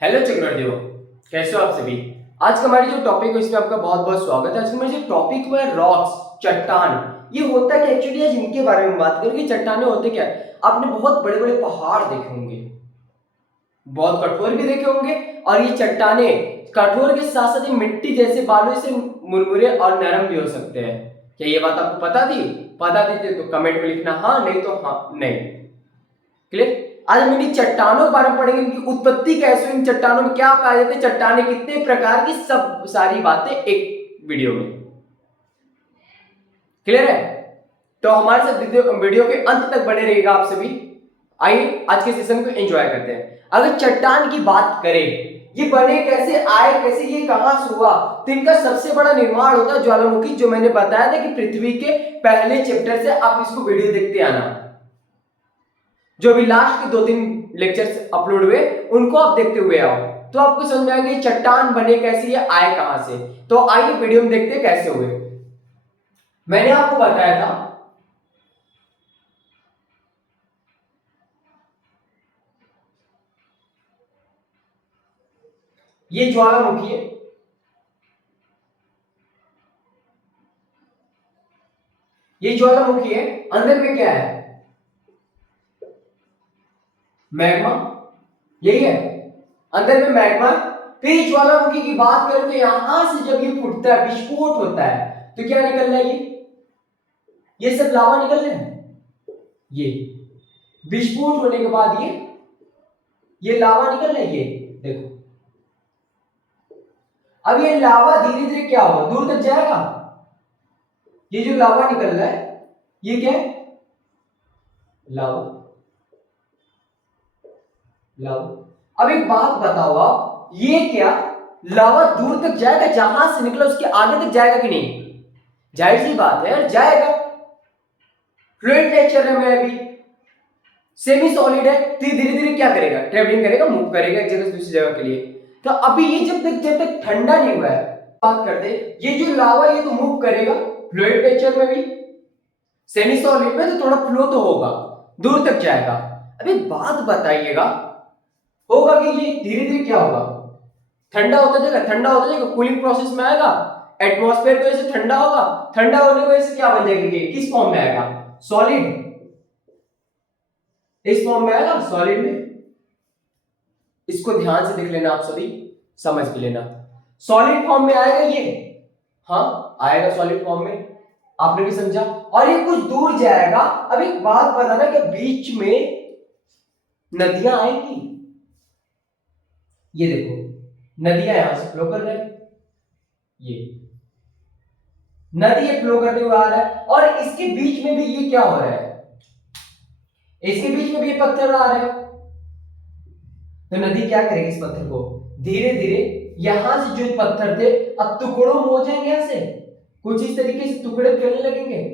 Hello चक्रवर्तियों, कैसे हो आप सभी। आज का हमारी जो टॉपिक है इसमें आपका बहुत बहुत स्वागत है। आज का हमारी जो टॉपिक है रॉक्स, चट्टान। ये होता है कि एक्चुअली आज इनके बारे में बात करें कि चट्टाने होते क्या है। आपने बहुत बड़े बड़े पहाड़ देखे होंगे, बहुत कठोर भी देखे होंगे, और ये चट्टाने कठोर के साथ साथ ये मिट्टी जैसे बालू से मुरमुरे और नरम भी हो सकते हैं। क्या ये बात आपको पता थी? पता थी तो कमेंट में लिखना हाँ, नहीं तो हाँ नहीं। क्लियर। आज हम इन्हीं चट्टानों के बारे में पढ़ेंगे, इनकी उत्पत्ति कैसे, इन चट्टानों में क्या पाए जाते हैं, चट्टाने कितने प्रकार की, सब सारी बातें एक वीडियो में। क्लियर है? तो हमारे साथ वीडियो के अंत तक बने रहेगा आप सभी। आइए आज के सेशन को एंजॉय करते हैं। अगर चट्टान की बात करें, ये बने कैसे, आए कैसे, ये कहां से हुआ, तो इनका सबसे बड़ा निर्माण होता है ज्वालामुखी, जो मैंने बताया था कि पृथ्वी के पहले चैप्टर से आप इसको वीडियो देखते आना। जो भी लास्ट के 2-3 लेक्चर्स अपलोड हुए उनको आप देखते हुए आओ, तो आपको समझ में आएगा चट्टान बने कैसे, ये आए कहां से। तो आइए वीडियो में देखते हैं कैसे हुए। मैंने आपको बताया था ये ज्वालामुखी है, ये ज्वालामुखी है। अंदर में क्या है? मैग्मा, यही है। अंदर में मैग्मा। फिर ज्वालामुखी की बात करें तो यहां से जब ये फूटता है, विस्फोट होता है, तो क्या निकल रहा है? ये सब लावा निकल रहे हैं। ये विस्फोट होने के बाद ये लावा निकल रहा है। ये देखो, अब ये लावा धीरे धीरे क्या होगा, दूर तक जाएगा। ये जो लावा निकल रहा है ये क्या है? लावा, लावा। अब एक बात बताओ आप, ये क्या लावा दूर तक जाएगा, जहां से निकला उसके आगे तक जाएगा कि नहीं? जाहिर सी बात है यार, जाएगा। फ्लूइड नेचर है मैं अभी, सेमी सॉलिड है, तो धीरे धीरे क्या करेगा, ट्रेवलिंग करेगा, मूव करेगा एक जगह से दूसरी जगह के लिए। तो अभी ये जब तक ठंडा नहीं हुआ है, बात करते ये जो लावा ये तो मूव करेगा फ्लूइड नेचर में भी, सेमी सॉलिड में तो थोड़ा फ्लो तो होगा, दूर तक जाएगा। अब एक बात बताइएगा, होगा कि ये धीरे धीरे क्या होगा, ठंडा होता जाएगा, ठंडा होता जाएगा, कूलिंग प्रोसेस में आएगा, एटमॉस्फेयर की वजह से ठंडा होगा, ठंडा होने की वजह से क्या बन जाएगा, ये किस फॉर्म में आएगा, सॉलिड, इस फॉर्म में आएगा सॉलिड में। इसको ध्यान से देख लेना आप सभी, समझ के लेना। सॉलिड फॉर्म में आएगा ये, हाँ आएगा सॉलिड फॉर्म में, आपने भी समझा। और ये कुछ दूर जाएगा। अब एक बात बताना कि बीच में नदियां आएंगी, ये देखो नदियां यहां से फ्लो कर रहे हैं, ये नदी फ्लो करते हुए आ रहा है, और इसके बीच में भी ये क्या हो रहा है, इसके बीच में भी ये पत्थर आ रहा है। तो नदी क्या करेगी, इस पत्थर को धीरे धीरे यहां से जो पत्थर थे अब टुकड़ों में हो जाएंगे, ऐसे कुछ इस तरीके से टुकड़े फैलने लगेंगे।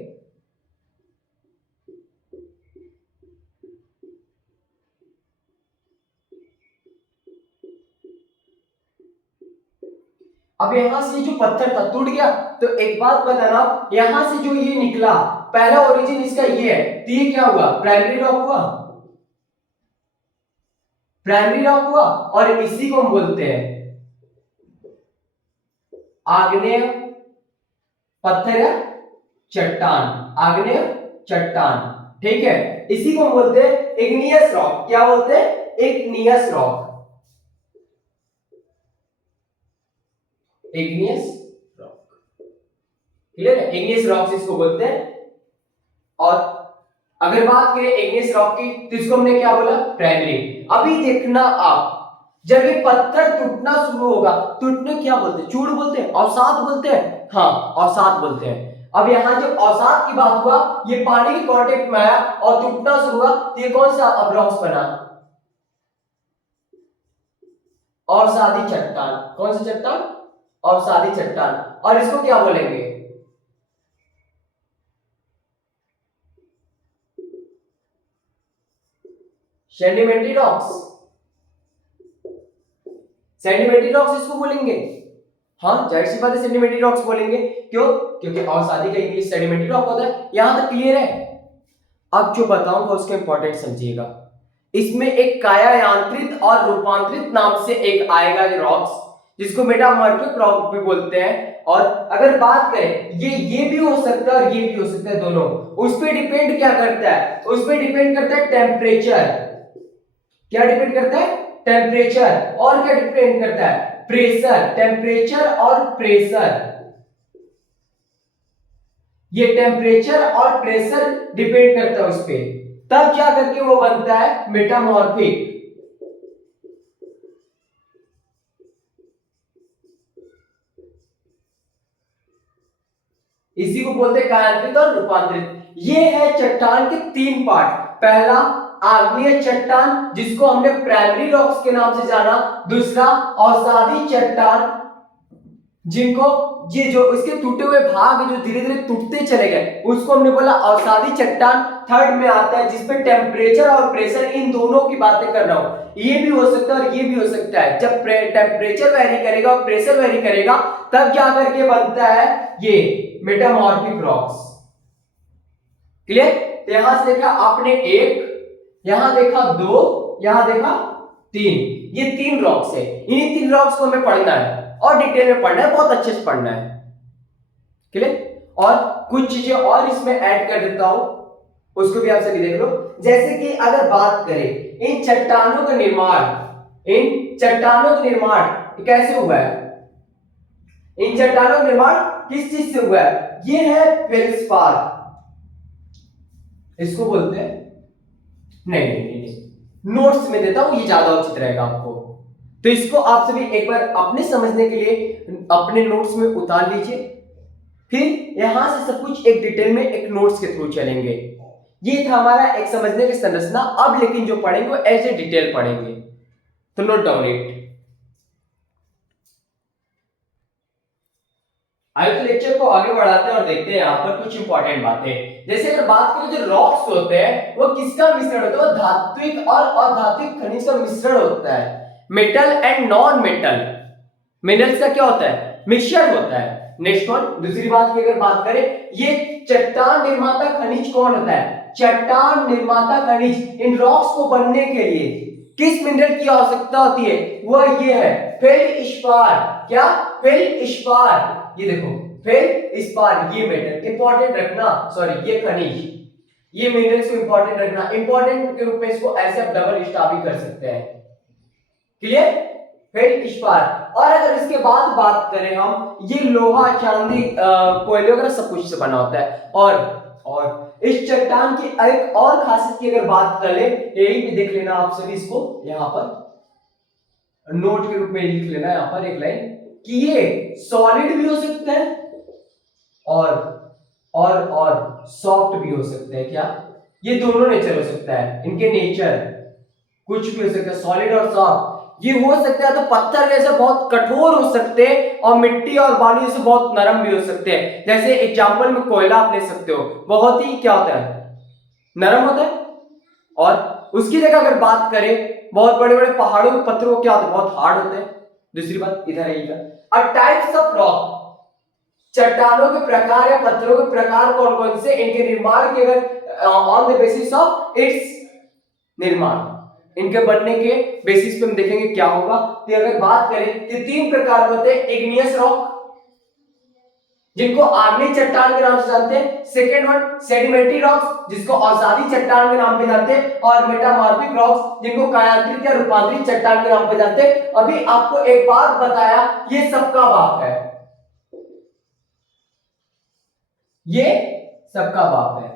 अब यहां से जो पत्थर था टूट गया, तो एक बात बताना, यहां से जो ये निकला, पहला ओरिजिन इसका ये है, तो ये क्या हुआ, प्राइमरी रॉक हुआ, प्राइमरी रॉक हुआ। और इसी को हम बोलते हैं आग्नेय पत्थर या चट्टान, आग्नेय चट्टान, ठीक है। इसी को हम बोलते हैं इग्नियस रॉक। क्या बोलते हैं? Igneous rock, igneous rock. Clear है? इग्नियस रॉक इसको बोलते हैं। और अगर बात करें इग्नियस रॉक की, तो इसको हमने क्या बोला, प्राइमरी। अभी देखना आप, जब ये पत्थर टूटना शुरू होगा, टूटने क्या बोलते हैं, चूड़ बोलते हैं, अवसाद बोलते हैं, हाँ अवसाद बोलते हैं। अब यहां जब अवसाद की बात हुआ, ये पानी के कांटेक्ट में आया और टूटना शुरू हुआ, तो ये कौन सा अब रॉक्स बना, अवसादी चट्टान। कौन सा चट्टान? अवसादी चट्टान। और इसको क्या बोलेंगे, सेडिमेंट्री रॉक्स, सेडिमेंट्री रॉक्स इसको बोलेंगे। हाँ जाहिर सी बात है, सेडिमेंट्री रॉक्स बोलेंगे। क्यों? क्योंकि अवसादी का इंग्लिश सेडिमेंट्री रॉक होता है। यहां तक क्लियर है? अब जो बताऊंगा उसके इंपॉर्टेंट समझिएगा। इसमें एक कायायांत्रित और रूपांतरित नाम से एक आएगा ये रॉक्स, जिसको मेटामॉर्फिक रॉक भी बोलते हैं। और अगर बात करें ये भी हो सकता है और ये भी हो सकता है, दोनों। उस पर डिपेंड क्या करता है, उस पर डिपेंड करता है टेम्परेचर। क्या डिपेंड करता है? टेम्परेचर। और क्या डिपेंड करता है? प्रेशर। टेम्परेचर और प्रेशर, ये टेम्परेचर और प्रेशर डिपेंड करता है उस पे, तब क्या करके वो बनता है मेटामॉर्फिक। इसी को बोलते हैं कायांत्रित और रूपांतरित। ये है चट्टान के तीन पार्ट। पहला आग्नेय चट्टान, जिसको हमने प्राइमरी रॉक्स के नाम से जाना। दूसरा अवसादी चट्टान, जिनको ये जो इसके टूटे हुए भाग जो धीरे धीरे टूटते चले गए, उसको हमने बोला अवसादी चट्टान। थर्ड में आता है जिसपे टेम्परेचर और प्रेशर, इन दोनों की बातें कर रहा हूं। ये भी हो सकता है और ये भी हो सकता है। जब टेम्परेचर वेरी करेगा और प्रेशर वेरी करेगा, तब क्या करके बनता है ये मेटामॉर्फिक रॉक्स। क्लियर? तो यहां से देखा आपने एक, यहां देखा दो, यहां देखा तीन। ये तीन रॉक्स है। इन्हीं तीन रॉक्स को हमें पढ़ना है और डिटेल में पढ़ना है, बहुत अच्छे से पढ़ना है। क्लियर? और कुछ चीजें और इसमें ऐड कर देता हूं, उसको भी आप सभी देख लो। जैसे कि अगर बात करें इन चट्टानों का निर्माण, इन चट्टानों का निर्माण कैसे हुआ है? इन चट्टानों का निर्माण किस चीज से हुआ है? ये है फेल्सपार, इसको बोलते हैं, नहीं, नोट्स में देता हूं, ये ज्यादा उचित रहेगा आपको। तो इसको आप सभी एक बार अपने समझने के लिए अपने नोट्स में उतार लीजिए, फिर यहां से सब कुछ एक डिटेल में एक नोट्स के थ्रू चलेंगे। ये था हमारा एक समझने की संरचना। अब लेकिन जो पढ़ेंगे वो एज ए डिटेल पढ़ेंगे, तो नोट डाउन इट। आइए तो लेक्चर को आगे बढ़ाते हैं और देखते हैं यहाँ पर कुछ इंपॉर्टेंट बातें। जैसे अगर बात करें जो रॉक्स होते हैं वो किसका मिश्रण होता है? वो धात्विक और अधात्विक खनिज का मिश्रण होता है। Metal and non metal minerals का क्या होता है? मिश्रण होता है। नेक्स्ट वन, दूसरी बात की अगर बात करें, ये चट्टान निर्माता खनिज कौन होता है? चट्टान निर्माता खनिज इन रॉक्स को बनने के लिए किस मिनरल की आवश्यकता होती है? वो ये है फेल्डस्पार। क्या? फेल्डस्पार। ये देखो फेल्डस्पार, ये मेटल इंपॉर्टेंट रखना, सॉरी ये खनिज, ये मिनरल्स को इंपॉर्टेंट रखना। इंपॉर्टेंट के रूप में इसको ऐसे आप डबल स्टार भी कर सकते हैं। क्लियर? फेल्डस्पार। और अगर इसके बाद बात करें हम, ये लोहा, चांदी, कोयले वगैरह सब कुछ से बना होता है। और इस चट्टान की एक और खासियत की अगर बात कर ले, यही भी देख लेना आप सभी, इसको यहां पर नोट के रूप में लिख लेना यहां पर एक लाइन, कि ये सॉलिड भी हो सकता है और सॉफ्ट भी हो सकता है। क्या? ये दोनों नेचर हो सकता है, इनके नेचर कुछ भी हो सकता है, सॉलिड और सॉफ्ट। ये हो सकता है तो पत्थर जैसे बहुत कठोर हो सकते हैं और मिट्टी और बालू जैसे बहुत नरम भी हो सकते हैं। जैसे एग्जांपल में कोयला आप ले सकते हो, बहुत ही क्या होता है? नरम होता है। और उसकी जगह अगर बात करें, बहुत बड़े बड़े पहाड़ों के पत्थरों क्या होते हैं? बहुत हार्ड होते हैं। दूसरी बात इधर है, टाइप्स ऑफ रॉक, चट्टानों के प्रकार या पत्थरों के प्रकार कौन कौन से, इनके निर्माण के अगर on the basis of its निर्माण, इनके बनने के बेसिस पे हम देखेंगे क्या होगा। तो अगर बात करें तो तीन प्रकार के होते हैं। इग्नियस रॉक, जिनको आग्नेय चट्टान के नाम से जानते हैं। सेकेंड वन सेडिमेंट्री रॉक्स, जिसको अवसादी चट्टान के नाम पे जानते हैं। और मेटामॉर्फिक रॉक्स, जिनको कायांतरित या रूपांतरित चट्टान के नाम पे जानते हैं। अभी आपको एक बात बताया, ये सबका बाप है, ये सबका बाप है।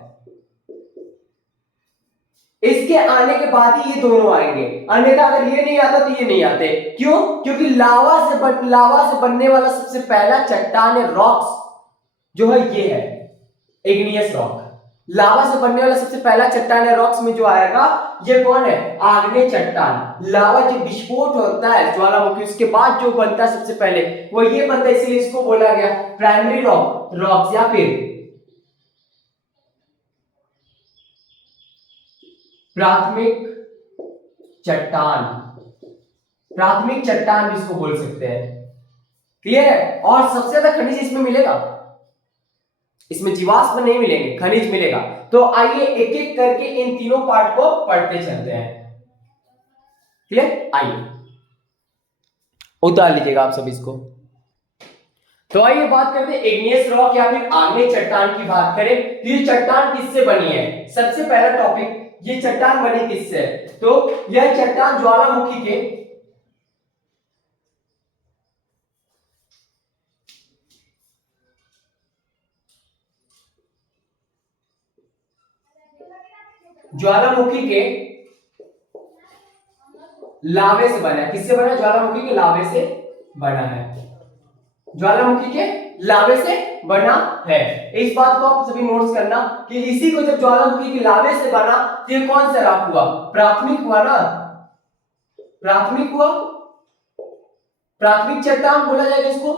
इसके आने के बाद ही ये दोनों आएंगे, अन्यथा अगर ये नहीं आता तो ये नहीं आते। क्यों? क्योंकि लावा से बनने वाला सबसे पहला चट्टान है रॉक्स जो है, ये है इग्नियस रॉक। लावा से बनने वाला सबसे पहला चट्टान है रॉक्स में जो आएगा, ये कौन है? आग्नेय चट्टान। लावा जब विस्फोट होता है ज्वालामुखी, उसके बाद जो बनता है सबसे पहले वो ये बनता है, इसलिए इसको बोला गया प्राइमरी रॉक्स या फिर प्राथमिक चट्टान। प्राथमिक चट्टान भी इसको बोल सकते हैं। क्लियर है? और सबसे ज्यादा खनिज इसमें मिलेगा, इसमें जीवाश्म नहीं मिलेंगे, खनिज मिलेगा। तो आइए एक एक करके इन तीनों पार्ट को पढ़ते चलते हैं। क्लियर? आइए उतार लीजिएगा आप सब इसको। तो आइए बात करते हैं इग्नियस रॉक या फिर आग्नेय चट्टान की बात करें तो ये चट्टान किससे बनी है? सबसे पहला टॉपिक, ये चट्टान बनी किससे? तो यह चट्टान ज्वालामुखी के लावे से बना है। किससे बना? ज्वालामुखी के लावे से बना है। ज्वालामुखी के लावे से बना है। इस बात को आप सभी नोट्स करना कि इसी को जब ज्वालामुखी के लावे से बना तो ये कौन सा रॉक हुआ? प्राथमिक हुआ ना, प्राथमिक हुआ, प्राथमिक चट्टान बोला जाएगा इसको।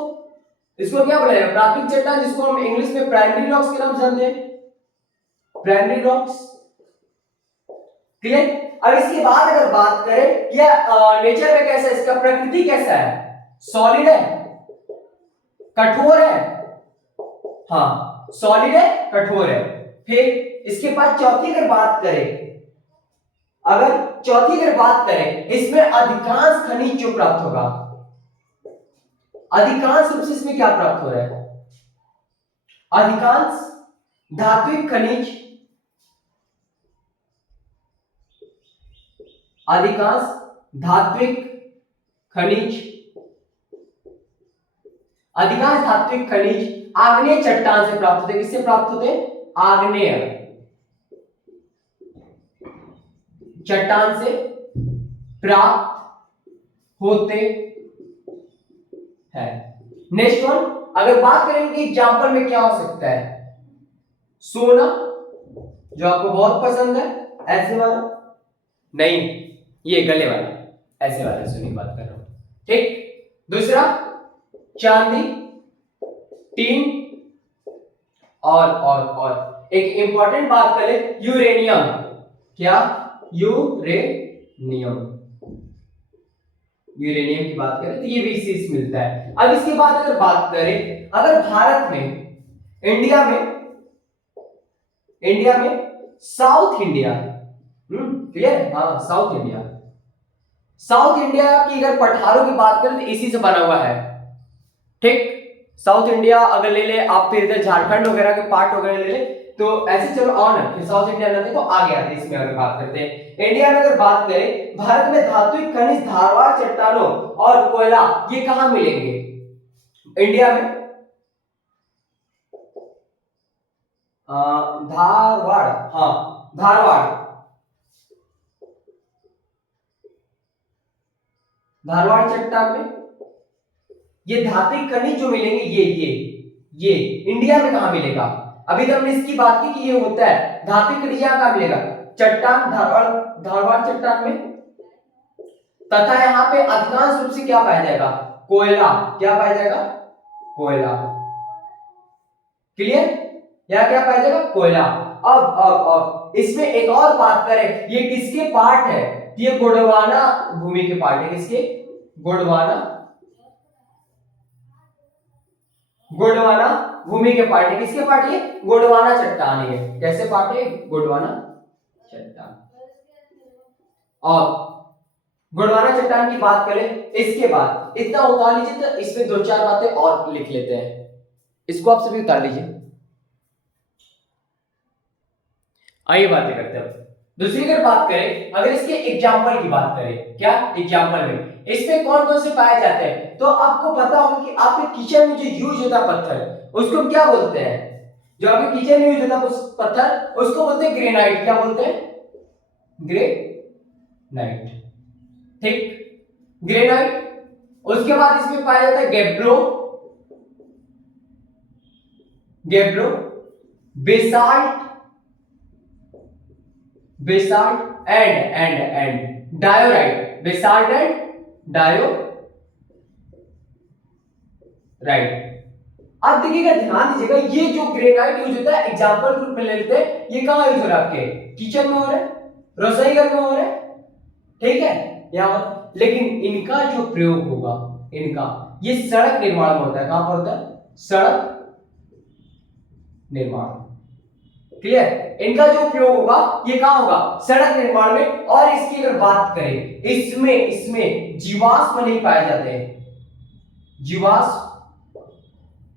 इसको क्या बोला जाएगा? प्राथमिक चट्टान, जिसको हम इंग्लिश में प्राइमरी रॉक्स के नाम से जानते हैं, प्राइमरी रॉक्स। क्लियर? अब इसके बाद अगर बात करें यह नेचर में कैसा है, इसका प्रकृति कैसा है? सॉलिड है, कठोर है, हाँ सॉलिड है, कठोर है। फिर इसके बाद चौथी अगर बात करें, इसमें अधिकांश खनिज जो प्राप्त होगा, अधिकांश रूप से इसमें क्या प्राप्त हो रहा है? अधिकांश धात्विक खनिज, अधिकांश धात्विक खनिज, अधिकांश धात्विक खनिज आग्नेय चट्टान से प्राप्त होते। किससे प्राप्त होते? आग्नेय चट्टान से प्राप्त होते हैं। नेक्स्ट वन, अगर बात करें कि एग्जाम्पल में क्या हो सकता है? सोना, जो आपको बहुत पसंद है, ऐसे वाला नहीं, ये गले वाला, ऐसे वाला सोने की बात कर रहा हूं। ठीक। दूसरा चांदी, टीन और एक इंपॉर्टेंट बात करें यूरेनियम। क्या? यूरेनियम की बात करें तो ये भी इसी मिलता है। अब इसके बाद अगर बात करें, अगर भारत में, इंडिया में साउथ इंडिया, क्लियर? हाँ साउथ इंडिया की अगर पठारों की बात करें तो इसी से बना हुआ है। ठीक। साउथ इंडिया अगर ले ले आप, फिर इधर झारखंड वगैरह के पार्ट वगैरह ले ले, तो ऐसे चलो ऑन है, फिर साउथ इंडिया ना देखो आ गया। इसमें अगर बात करते हैं इंडिया में, अगर बात करें भारत में धात्विक खनिज धारवाड़ चट्टानों और कोयला ये कहां मिलेंगे? इंडिया में धारवाड़, हाँ धारवाड़ चट्टान में ये धात्विक खनिज जो मिलेंगे, ये इंडिया में कहां मिलेगा? अभी तो हमने इसकी बात की कि ये होता है धात्विक खनिज, कहां मिलेगा? चट्टान, धारवाड़ चट्टान में। तथा यहाँ पे अधिकांश रूप से क्या पाया जाएगा? कोयला। क्या पाया जाएगा? कोयला। क्लियर? यहाँ क्या पाया जाएगा? कोयला। अब इसमें एक और बात करें, ये किसके पार्ट है? ये गोंडवाना भूमि के पार्ट है। किसके? गोंडवाना भूमि के पार्ट है। किसके पार्ट? ये गोंडवाना चट्टान है। कैसे पार्ट है? गोंडवाना चट्टान। और गोंडवाना चट्टान की बात करें, इसके बाद इतना उतार लीजिए, तो इसमें दो चार बातें और लिख लेते हैं। इसको आप सभी उतार लीजिए। आइए बातें करते हैं। दूसरी अगर बात करें, अगर इसके एग्जाम्पल की बात करें, क्या एग्जाम्पल में इसमें कौन कौन से पाए जाते हैं? तो आपको पता होगा कि आपके किचन में जो यूज होता पत्थर, उसको हम क्या बोलते हैं? जो आपके किचन में यूज होता पत्थर, उसको बोलते हैं ग्रेनाइट। क्या बोलते हैं? ग्रेनाइट। ठीक, ग्रेनाइट। उसके बाद इसमें पाया जाता है gabbro, basalt and diorite. Basalt and diorite. अब देखिएगा, ध्यान दीजिएगा, ये जो ग्रेनाइट यूज होता है एग्जांपल के रूप में ले लेते हैं, ये कहां यूज हो रहा है? आपके किचन में हो रहा है, रसोई घर में हो रहा है, ठीक है यहां। लेकिन इनका जो प्रयोग होगा, ये सड़क निर्माण में होता है। कहां पर होता है? सड़क निर्माण। क्लियर? इनका जो प्रयोग होगा ये कहां होगा? सड़क निर्माण में। और इसकी अगर बात करें इसमें इसमें जीवाश्म नहीं पाए जाते, जीवाश्म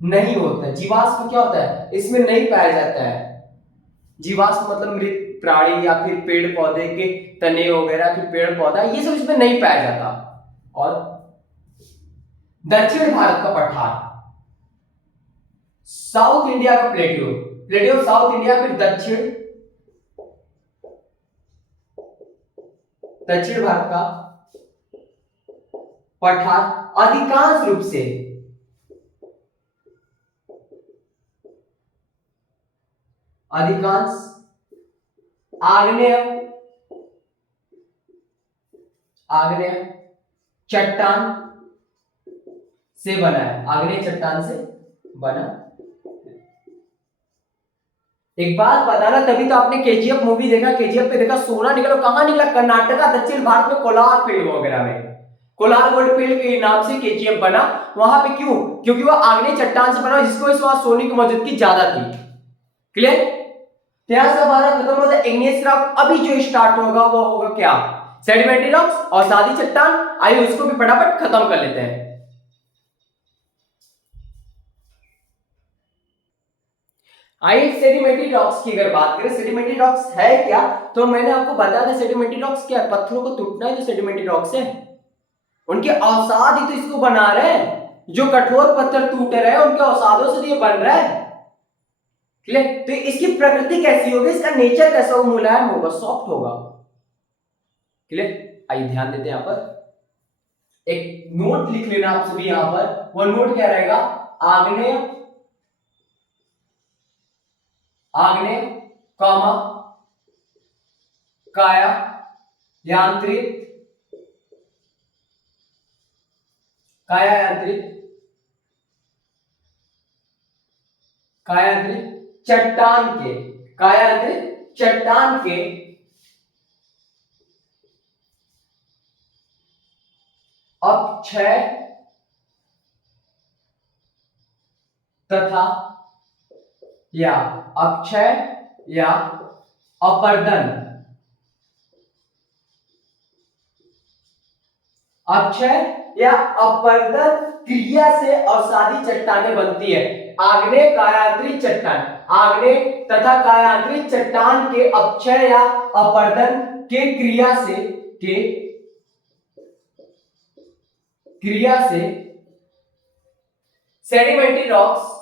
नहीं होता है। जीवाश्म क्या होता है, इसमें नहीं पाया जाता है। जीवाश्म मतलब मृत प्राणी या फिर पेड़ पौधे के तने वगैरह, फिर पेड़ पौधा, ये सब इसमें नहीं पाया जाता। और दक्षिण भारत का पठार, साउथ इंडिया का प्लेटियो, प्लेटियो साउथ इंडिया, फिर दक्षिण भारत का पठार अधिकांश रूप से आग्नेय चट्टान से बना है, आग्नेय चट्टान से बना। एक बात बताना, तभी तो आपने केजीएफ मूवी देखा, केजीएफ पे देखा सोना निकला, कहां निकला, कर्नाटका दक्षिण भारत में कोलार फील्ड वगैरह में, कोलार गोल्ड फील्ड के नाम से केजीएफ बना। वहां पे क्यों, क्योंकि वो आग्नेय चट्टान से बना जिसको इस वहां सोने की मौजूदगी ज्यादा थी। क्लियर। यहां से हमारा खत्म होता है इग्नियस रॉक। अभी जो स्टार्ट होगा वो होगा क्या, सेडिमेंट्री रॉक्स और सादी चट्टान। आइए उसको भी फटाफट खत्म कर लेते हैं। आइए सेडिमेंट्री रॉक्स की अगर बात करें, सेडिमेंट्री रॉक्स है क्या, तो मैंने आपको बताया था सेडिमेंट्री रॉक्स क्या है, पत्थरों को टूटना है जो सेडिमेंट्री रॉक्स है। उनके अवसाद ही तो इसको बना रहे हैं, जो कठोर पत्थर टूट रहे हैं उनके अवसादों से तो ये बन रहा है। क्लियर। तो इसकी प्रकृति कैसी होगी, इसका नेचर कैसा होगा, मुलायम होगा, सॉफ्ट होगा। क्लियर। आइए ध्यान देते हैं, यहां पर एक नोट लिख लेना आप सभी, यहां पर वो नोट क्या रहेगा, आग्नेय कॉमा काया यांत्रिक चट्टान के अपक्षय तथा या अपरदन, क्रिया से अवसादी चट्टानें बनती है। आग्नेय कायांतरित चट्टान, आग्नेय तथा कायांतरित चट्टान के अपक्षय या अपरदन के क्रिया से सेडिमेंट्री रॉक्स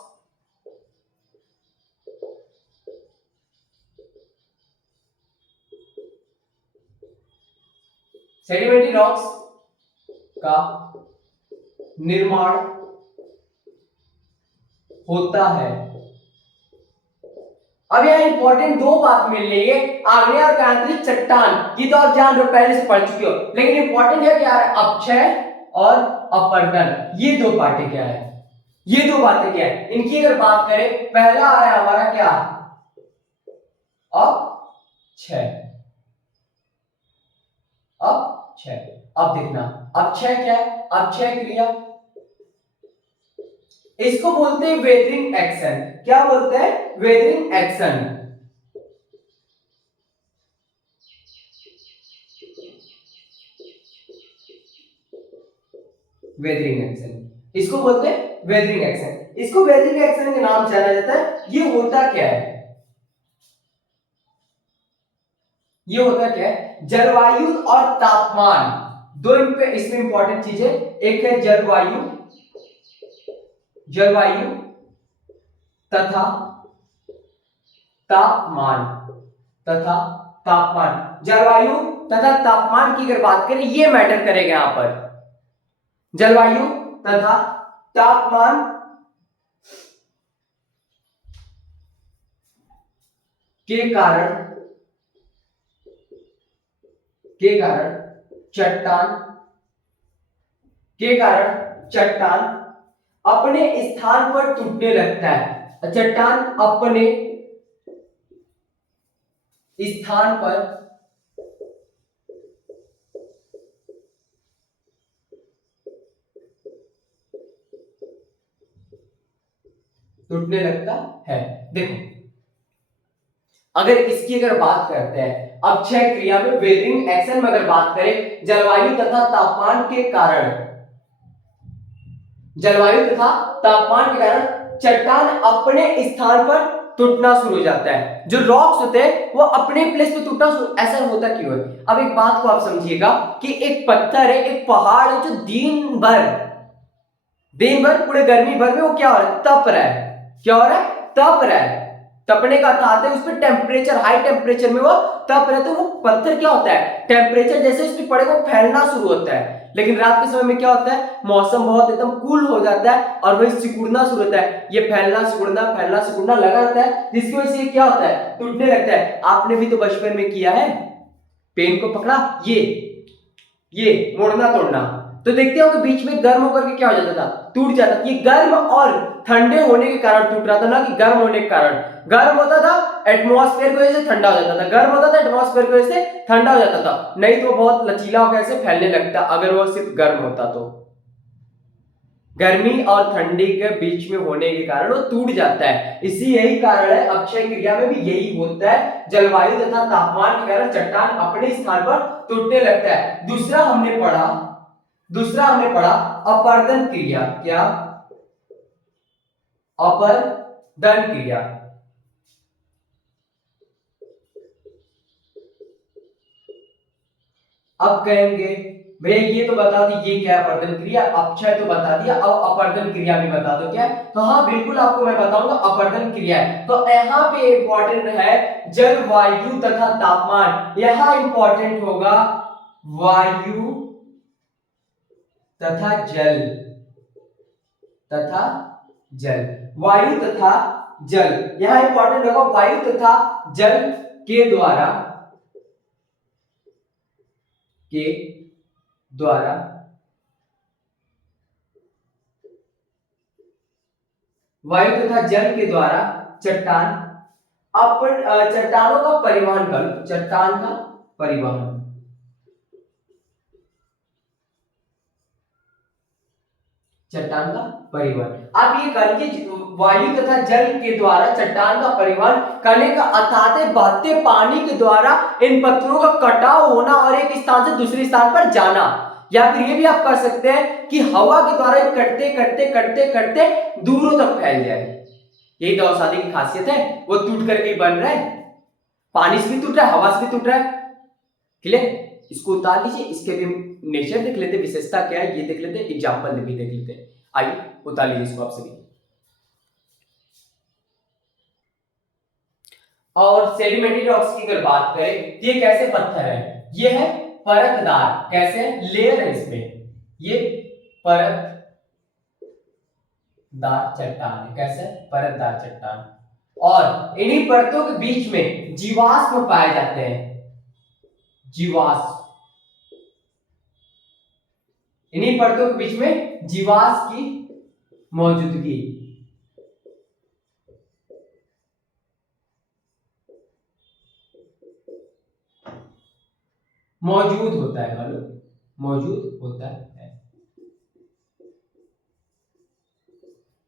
का निर्माण होता है। अब यह इंपॉर्टेंट दो बात मिल रही है, आग्नेय और कायांतरित चट्टान, ये तो आप जान रहे हो, पहले से पढ़ चुके हो, लेकिन इंपॉर्टेंट है क्या है, अपक्षय और अपरदन। ये दो बातें क्या है, इनकी अगर बात करें, पहला आ रहा है हमारा क्या, अपक्षय। अब देखना अपक्षय क्या है, अपक्षय क्रिया, इसको बोलते हैं वेदरिंग एक्शन। क्या बोलते हैं, वेदरिंग एक्शन। इसको बोलते हैं वेदरिंग एक्शन। इसको वेदरिंग एक्शन के नाम जाना जाता है। ये होता क्या है, जलवायु और तापमान, दो इसमें इंपॉर्टेंट चीजें, एक है जलवायु तथा तापमान, जलवायु तथा तापमान की अगर बात करें, ये मैटर करेगा यहां पर, जलवायु तथा तापमान के कारण चट्टान अपने स्थान पर टूटने लगता है। चट्टान अपने स्थान पर टूटने लगता है। देखो, अगर इसकी अगर बात करते हैं, अपक्षय क्रिया में वेदरिंग एक्शन में अगर बात करें, जलवायु तथा तापमान के कारण, जलवायु तथा तापमान के कारण चट्टान अपने स्थान पर टूटना शुरू हो जाता है। जो रॉक्स होते हैं वो अपने प्लेस पे टूटना शुरू, ऐसा होता क्यों है? अब एक बात को आप समझिएगा कि एक पत्थर है, एक पहाड़ है, जो दिन भर पूरे गर्मी भर में वो क्या हो रहा है? तप रहा है। क्या हो रहा है? तप रहा है। तपने का अर्थ आता है उस पर टेम्परेचर, हाई टेम्परेचर में वो तप रहे, तो वो पत्थर क्या होता है? टेम्परेचर जैसे उस पर पड़ेगा वो फैलना शुरू होता है। लेकिन रात के समय में क्या होता है? मौसम बहुत एकदम कूल हो जाता है और वही सिकुड़ना शुरू होता है। ये फैलना सिकुड़ना लगा रहता है, जिसकी वजह से क्या होता है? टूटने लगता है। आपने भी तो बचपन में किया है, पेन को पकड़ा, ये मोड़ना तोड़ना, तो देखते हो कि बीच में गर्म होकर के क्या हो जाता था? टूट जाता था। ये गर्म और ठंडे होने के कारण टूट रहा था, ना कि गर्म होने के कारण। गर्म होता था एटमॉस्फेयर की वजह से ठंडा हो जाता था, गर्म होता था एटमॉस्फेयर की वजह से ठंडा हो जाता था, नहीं तो बहुत लचीला होकर ऐसे फैलने लगता अगर वो सिर्फ गर्म होता तो। गर्मी और ठंडी के बीच में होने के कारण वो टूट जाता है। इसी यही कारण है, अक्षय क्रिया में भी यही होता है, जलवायु तथा तापमान के कारण चट्टान अपने स्थान पर टूटने लगता है। दूसरा हमने पढ़ा अपर्दन क्रिया। क्या? अपर्दन क्रिया। अब कहेंगे भैया ये तो बता दी, ये क्या है अपर्दन क्रिया? अपक्षय तो बता दिया, अब अपर्दन क्रिया भी बता दो क्या? तो हाँ बिल्कुल आपको मैं बताऊंगा अपर्दन क्रिया है। तो यहाँ पे इंपॉर्टेंट है जलवायु तथा तापमान। यहाँ इंपॉर्टेंट होगा वायु तथा जल, वायु तथा जल। यहां इंपॉर्टेंट होगा वायु तथा जल के द्वारा वायु तथा जल के द्वारा चट्टानों का परिवहन कर, चट्टान का परिवहन, चट्टान का परिवहन। आप ये कर लीजिए, वायु तथा जल के द्वारा चट्टान का परिवहन करने का अर्थात बहते पानी के द्वारा इन पत्थरों का कटाव होना और एक स्थान से दूसरे स्थान पर जाना। या फिर ये भी आप कर सकते हैं कि हवा के द्वारा कटते कटते कटते कटते दूरों तक फैल जाए। यही तो औषधि की खासियत है, वो टूट करके बन रहा है, पानी से भी टूट रहा है, हवा से भी टूट रहा है। क्लियर? इसको उतार लीजिए, इसके भी नेचर देख लेते, विशेषता क्या है ये देख लेते, एग्जाम्पल भी देख लेते। आइए उतार लीजिए इसको आप सभी। और सेडिमेंट्री रॉक्स की अगर बात करें, ये कैसे पत्थर है? ये है परतदार। कैसे? लेयर है इसमें, ये परतदार चट्टान है। कैसे? परतदार चट्टान। और इन्हीं परतों के बीच में जीवाश्म पाए जाते हैं, जीवाश्म। इन्हीं परतों के बीच में जीवाश्म की मौजूदगी, मौजूद होता है, मौजूद होता है।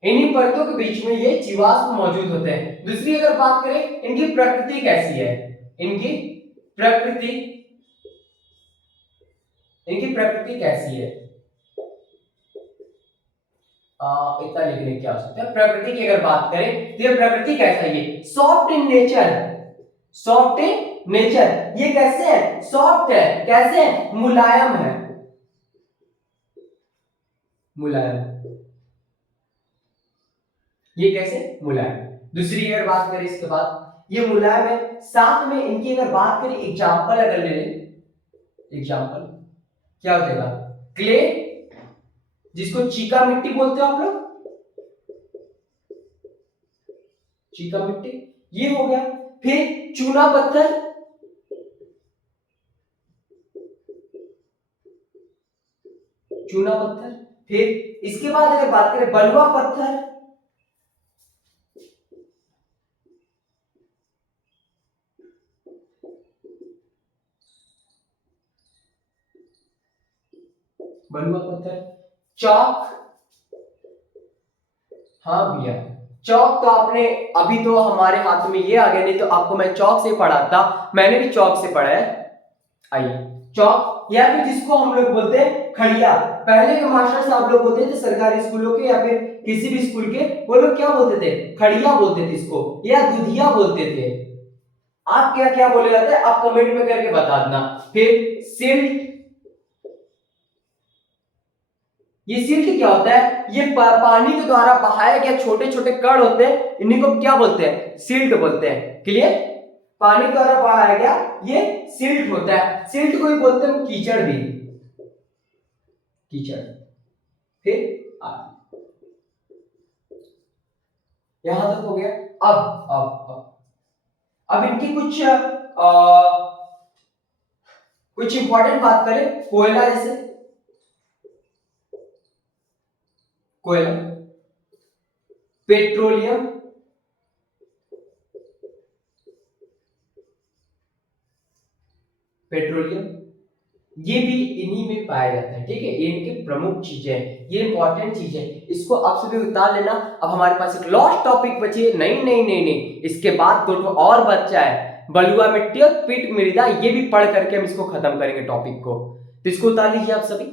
इन्हीं परतों के बीच में ये जीवाश्म मौजूद होते हैं। दूसरी अगर बात करें, इनकी प्रकृति कैसी है? इनकी प्रकृति कैसी है? इतना लिखने की आवश्यकता है। प्रकृति की अगर बात करें तो ये प्रकृति कैसा है? ये soft in nature, soft in nature. ये कैसे है? सॉफ्ट है। कैसे है? मुलायम है, मुलायम। ये कैसे? मुलायम। दूसरी अगर बात करें इसके बाद, ये मुलायम है, साथ में इनकी अगर बात करें एग्जाम्पल अगर ले लें, एग्जाम्पल क्या हो जाएगा? क्ले, जिसको चीका मिट्टी बोलते हो आप लोग, चीका मिट्टी, ये हो गया। फिर चूना पत्थर, चूना पत्थर। फिर इसके बाद अगर बात करें बलुआ पत्थर, बलुआ पत्थर, चौक, हाँ भैया चौक तो आपने अभी तो हमारे हाथ में ये आ गया, नहीं तो आपको मैं चौक से पढ़ाता, मैंने भी चौक से पढ़ा है। आइए, चौक या फिर जिसको हम लोग बोलते हैं खड़िया। पहले के मास्टर साहब लोग होते थे सरकारी स्कूलों के या फिर किसी भी स्कूल के, वो लोग क्या बोलते थे? खड़िया बोलते थे इसको, या दुधिया बोलते थे। आप क्या क्या बोले जाते हैं आप कमेंट में करके बता देना। फिर सिल्ट, ये सिल्ट क्या होता है? ये पानी के द्वारा बहाया गया छोटे छोटे कण होते हैं, इन्हीं को क्या बोलते हैं? सिल्ट बोलते हैं। क्लियर? पानी के द्वारा बहाया गया ये सिल्ट होता है। सिल्ट को ही बोलते हैं कीचड़ भी, कीचड़। फिर यहां तक हो गया। अब इनकी कुछ इंपॉर्टेंट बात करें। कोयला, जैसे कोयला, पेट्रोलियम, पेट्रोलियम, ये भी इन्हीं में पाया जाता है। ठीक है, ये इनके प्रमुख चीजें हैं, ये इंपॉर्टेंट चीजें, इसको आप सभी उतार लेना। अब हमारे पास एक लास्ट टॉपिक बची है। नहीं नहीं नहीं नहीं, इसके बाद दो और बच्चा है, बलुआ मिट्टी और पीट मृदा, ये भी पढ़ करके हम इसको खत्म करेंगे टॉपिक को। तो इसको उतार लीजिए आप सभी।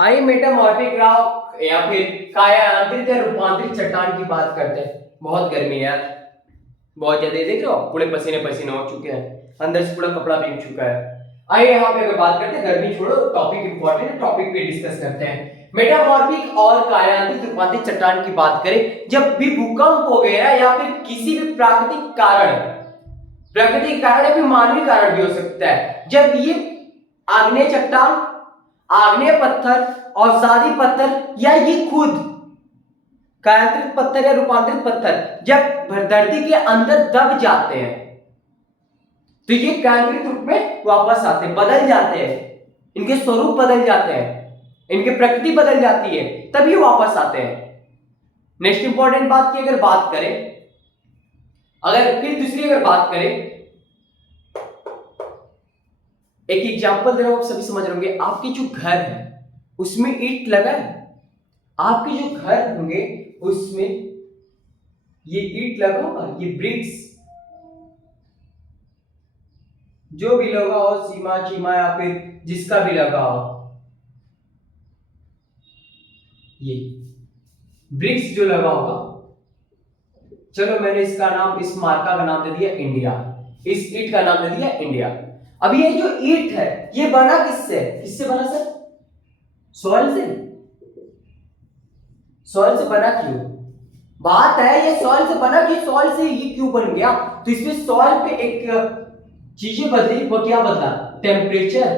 आइए मेटामॉर्फिक रॉक या फिर कायांतरित या रूपांतरित चट्टान की बात करते हैं। बहुत गर्मी है यार, बहुत ज्यादा, देख रहे हो पूरे पसीने पसीने हो चुके हैं, अंदर से पूरा कपड़ा भीग चुका है। आइए यहाँ पे अगर बात करते हैं, गर्मी छोड़ो, टॉपिक इंपॉर्टेंट है, टॉपिक पे डिस्कस करते हैं। मेटामॉर्फिक और कायांतरित रूपांतरित चट्टान की बात करें, जब भी भूकंप हो गया या फिर किसी भी प्राकृतिक कारण या फिर मानवीय कारण भी हो सकता है, जब ये आग्नेय चट्टान, आग्नेय पत्थर, अवसादी पत्थर या ये खुद कायांतरित पत्थर या रूपांतरित पत्थर जब धरती के अंदर दब जाते हैं, तो ये कायांतरित रूप में वापस आते हैं, बदल जाते हैं, इनके स्वरूप बदल जाते हैं, इनकी प्रकृति बदल जाती है, तभी वापस आते हैं। नेक्स्ट इंपॉर्टेंट बात की अगर बात करें, अगर फिर दूसरी अगर बात करें, एक एग्जांपल दे रहा हूं, आप सभी समझ रहे होंगे। आपके जो घर है उसमें ईंट लगा है, आपके जो घर होंगे उसमें ये ईंट लगा होगा, ये ब्रिक्स, जो भी लगा हो, सीमा चीमा या फिर जिसका भी लगा हो, ये ब्रिक्स जो लगा होगा, चलो मैंने इसका नाम, इस मार्का का नाम दे दिया इंडिया, इस ईंट का नाम दे दिया इंडिया। अब ये जो ईंट है ये बना किससे? किससे बना सर? सॉइल से। सॉइल से बना क्यों? बात है ये सॉइल से बना कि सॉइल से ये क्यों बन गया? तो इसमें सॉइल पे एक चीजें बदली, वो क्या बदला? टेम्परेचर,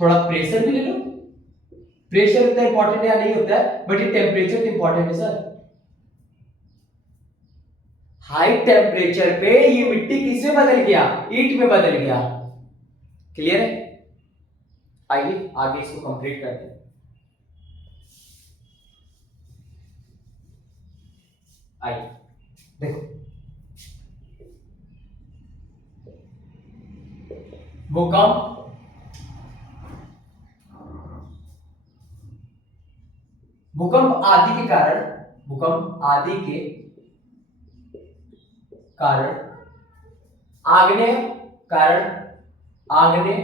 थोड़ा प्रेशर भी ले लो। प्रेशर उतना इंपॉर्टेंट या नहीं होता है, बट ये टेम्परेचर तो इंपॉर्टेंट है सर। हाई टेम्परेचर पे ये मिट्टी किसमें बदल गया? ईंट में बदल गया। क्लियर है? आइए आगे इसको कंप्लीट करते हैं। आइए देखो, भूकंप, भूकंप आदि के कारण, भूकंप आदि के कारण आग्नेय, कारण आग्नेय,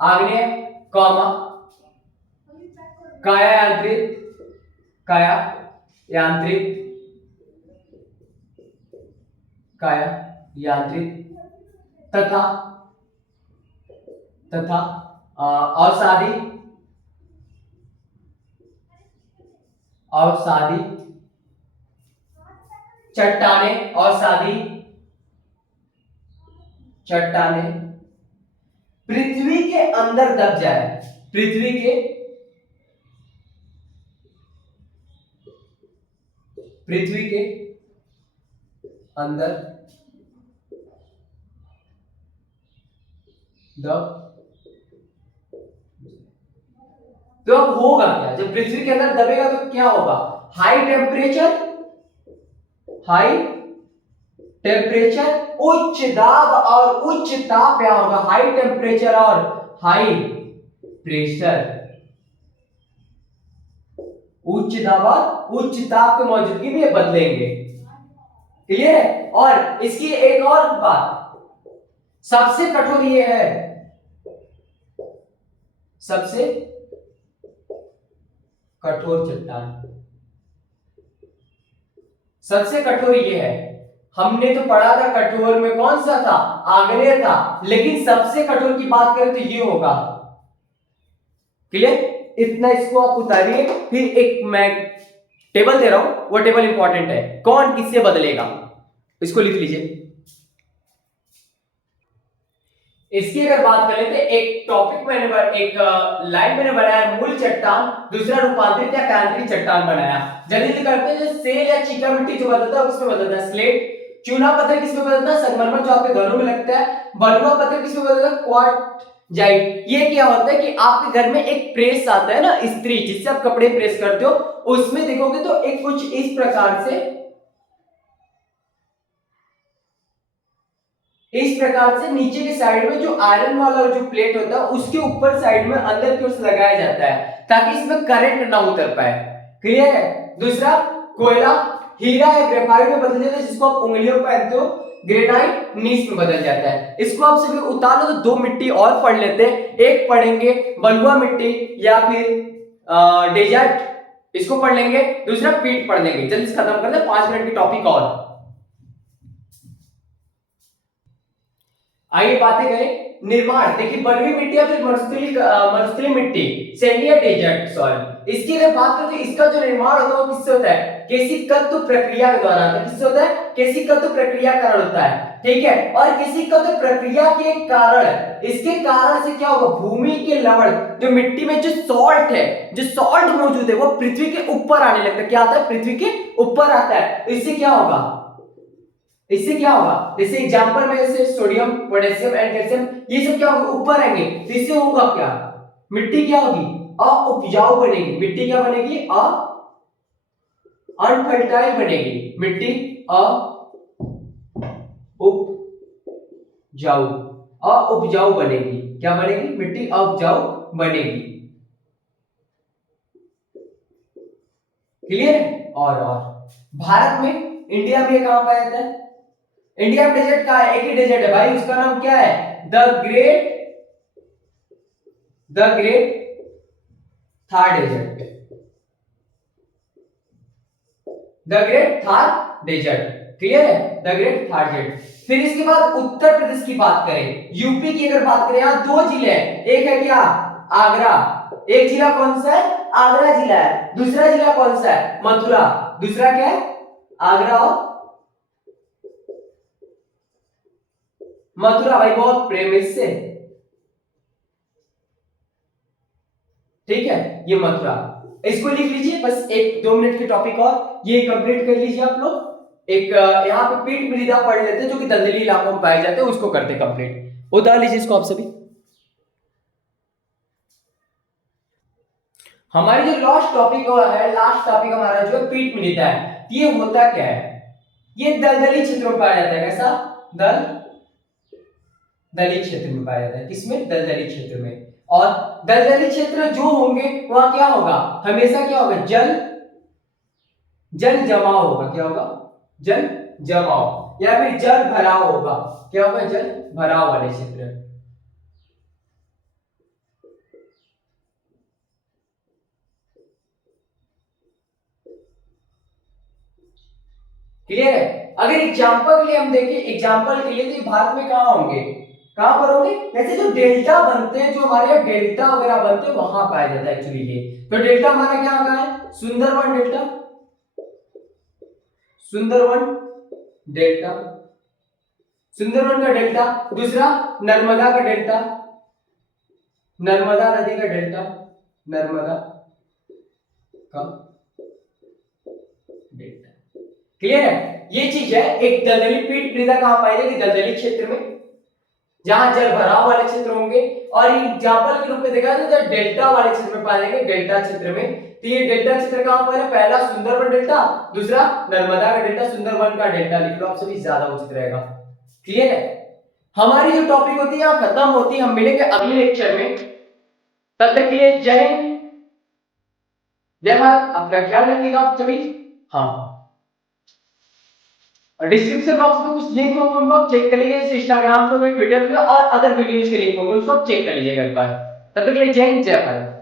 आग्नेय कौमा कायांतरित, काया यांत्रिक, काया यांत्रिक तथा तथा अवसादी, अवसादी चट्टाने, अवसादी चट्टाने पृथ्वी के अंदर दब जाए, पृथ्वी के, पृथ्वी के अंदर दब, तो अब होगा क्या? जब पृथ्वी के अंदर दबेगा तो क्या होगा? हाई टेम्परेचर, हाई टेम्परेचर, उच्च दाब और उच्च ताप यहां होगा। हाई टेम्परेचर और हाई प्रेशर, उच्च दाब और उच्च ताप की मौजूदगी में ये बदलेंगे। क्लियर है? और इसकी एक और बात, सबसे कठोर ये है, सबसे कठोर चट्टान, सबसे कठोर ये है। हमने तो पढ़ा था कठोर में कौन सा था, आग्नेय था, लेकिन सबसे कठोर की बात करें तो ये होगा। क्लियर? इतना इसको आप उतारिए, फिर एक मैं टेबल दे रहा हूं, वो टेबल इंपॉर्टेंट है, कौन किससे बदलेगा, इसको लिख लीजिए। इसकी अगर बात करें तो एक टॉपिक मैंने एक लाइन मैंने बनाया, मूल चट्टान, दूसरा रूपांतरित या कायांतरित चट्टान बनाया। जल्दी से करते हैं। सेल या चीकना मिट्टी जो बदलता है उसमें बदलता है स्लेट, चूना पत्थर किसमें बदलता है, संगमरमर जो आपके घरों में लगता है, बलुआ पत्थर किसमें बदलता है, क्वार्टजाइट। ये क्या होता है कि आपके घर में एक प्रेस आता है ना, इस्त्री, जिससे आप कपड़े प्रेस करते हो, उसमें देखोगे तो एक कुछ इस प्रकार से, इस प्रकार से नीचे के साइड में जो आयरन वाला जो प्लेट होता है उसके ऊपर साइड में अंदर की ओर से लगाया जाता है ताकि इसमें करंट ना उतर पाए। क्लियर है? दूसरा, कोयला हीरा या ग्रेफाइट में बदल जाता है, जिसको आप उंगलियों में पहनते हो, ग्रेनाइट नीस में बदल जाता है। इसको आप सभी उतार लो तो दो मिट्टी और पढ़ लेते हैं। एक पढ़ेंगे बलुआ मिट्टी या फिर डेजर्ट, इसको पढ़ लेंगे। दूसरा पीट पढ़ लेंगे। जल्दी से खत्म कर दे, 5 मिनट की टॉपिक और। आइए बातें करें निर्माण। देखिए बलुई मिट्टी या फिर मरुस्थलीय मिट्टी, सैंडी या डेजर्ट सॉइल, इसकी अगर बात करें तो इसका जो निर्माण होता है वो किससे होता है, केशिकत्व प्रक्रिया के द्वारा होता है। किससे होता है? केशिकत्व प्रक्रिया के कारण होता है। ठीक है? और केशिकत्व प्रक्रिया के कारण, इसके कारण से क्या होगा, भूमि के लवण, जो मिट्टी में जो सॉल्ट है, जो सॉल्ट मौजूद है, वो पृथ्वी के ऊपर आने लगता है। क्या आता है? पृथ्वी के ऊपर आता है। इससे क्या होगा, इससे क्या होगा, जैसे एग्जांपल में जैसे सोडियम, पोटेशियम एंड कैल्शियम, ये सब क्या होगा, ऊपर आएंगे। तो इससे होगा क्या, मिट्टी क्या होगी, अउपजाऊ बनेगी। मिट्टी क्या बनेगी, अनफर्टाइल बनेगी। मिट्टी अउपजाऊ, अउपजाऊ बनेगी। क्या बनेगी? मिट्टी अउपजाऊ बनेगी। क्लियर है? और भारत में, इंडिया में कहां पाया जाता है? इंडिया में डेजर्ट का है, एक ही डेजर्ट है भाई, उसका नाम क्या है, the great Thar desert, the great Thar desert. Clear है? The great Thar desert. फिर इसके बाद उत्तर प्रदेश की बात करें, यूपी की अगर बात करें, यहां दो जिले हैं, एक है क्या, आगरा, एक जिला कौन सा है, आगरा जिला है। दूसरा जिला कौन सा है, मथुरा। दूसरा क्या है, आगरा और मथुरा। भाई बहुत प्रेम इससे, ठीक है, ये मथुरा। इसको लिख लीजिए, बस 1-2 मिनट की टॉपिक और ये कंप्लीट कर लीजिए आप लोग। एक यहाँ पे पीठ मृदा पढ़ लेते हैं जो कि दलदली इलाकों में पाए जाते हैं, उसको करते कंप्लीट। उतार लीजिए इसको आप सभी। हमारी जो लास्ट टॉपिक है, लास्ट टॉपिक हमारा जो है पीठ मृदा है। ये होता क्या है, ये दलदली क्षेत्रों में पाया जाता है। कैसा? दलदली क्षेत्र में पाया जाता है। किसमें? दलदली क्षेत्र में। और दलदली क्षेत्र जो होंगे वहां क्या होगा, हमेशा क्या होगा, जल जमाव होगा। क्या होगा? जल जमाव या फिर जल भराव होगा। क्या होगा? जल भराव वाले क्षेत्र। क्लियर है? अगर एग्जांपल के लिए हम देखें, एग्जांपल के लिए तो भारत में कहां होंगे, कहां पर होंगे, जैसे जो डेल्टा बनते हैं, जो हमारे यहाँ डेल्टा वगैरह बनते हैं, वहां पाया जाता है एक्चुअली ये। तो डेल्टा हमारा क्या होगा है, सुंदरवन डेल्टा, सुंदरवन डेल्टा, सुंदरवन का डेल्टा। दूसरा नर्मदा का डेल्टा, नर्मदा नदी का डेल्टा, नर्मदा का डेल्टा। क्लियर है? ये चीज है। एक दलदली पीठ मृदा कहां पाई जाएगी, दलदली क्षेत्र में, जहां जल भराव वाले क्षेत्र होंगे। और एग्जांपल के रूप में देखा जाए तो डेल्टा वाले क्षेत्र में पाए जाएंगे, डेल्टा क्षेत्र में। तो ये डेल्टा क्षेत्र कहां पर है, पहला सुंदरवन डेल्टा, दूसरा नर्मदा का डेल्टा। सुंदरवन का डेल्टा लिख लो आप सभी, ज्यादा उचित रहेगा। क्लियर है? हमारी जो टॉपिक होती है यहाँ खत्म होती है। हम मिलेंगे अगले लेक्चर में, तब तक के लिए जय हिंद। जय भारत, आपका ख्याल रखिएगा आप सभी। हाँ, और डिस्क्रिप्शन बॉक्स में कुछ लिंक होंगे, आप चेक कर लीजिए, इंस्टाग्राम पे, ट्विटर पे, और अदर वीडियोस के लिंक होंगे, उसको चेक कर लीजिएगा एक बार। तब तक के लिए जय हिंद, जय भारत।